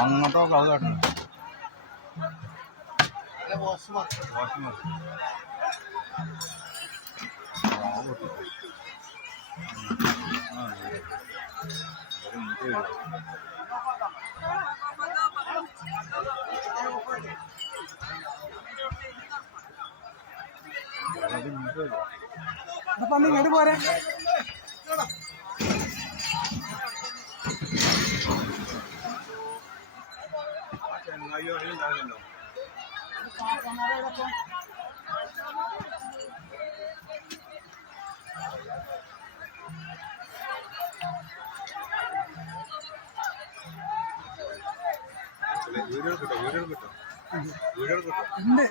അങ്ങോട്ടൊക്കെ അത് കാട്ടണം. പന്നി ഇങ്ങോട്ട് പോരെ. ഉണ്ട്.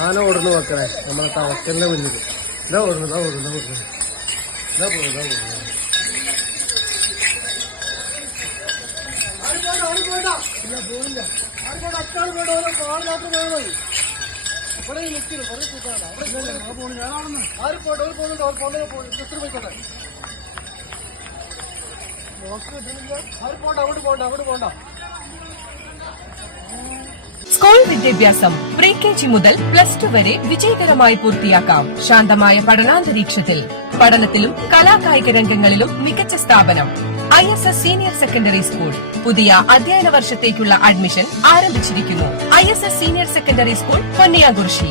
ആന ഓടുന്നു മക്കളെ, നമ്മളെ തവക്കലിന്റെ മുന്നിൽ ഇതാ ഓടുന്നു, ഇതാ ഓടുന്നു, ഇതാ ഓടുന്നു, ഇതാ പോകുന്നു, ഇതാ പോകുന്നു. സ്കൂൾ വിദ്യാഭ്യാസം പ്രീ KG മുതൽ +2 വരെ വിജയകരമായി പൂർത്തിയാക്കാം. ശാന്തമായ പഠനാന്തരീക്ഷത്തിൽ പഠനത്തിലും കലാകായിക രംഗങ്ങളിലും മികച്ച സ്ഥാപനം ISS സീനിയർ സെക്കൻഡറി സ്കൂൾ. പുതിയ അധ്യയന വർഷത്തേക്കുള്ള അഡ്മിഷൻ ആരംഭിച്ചിരിക്കുന്നു. ISS senior secondary school, Ponniyakurissi.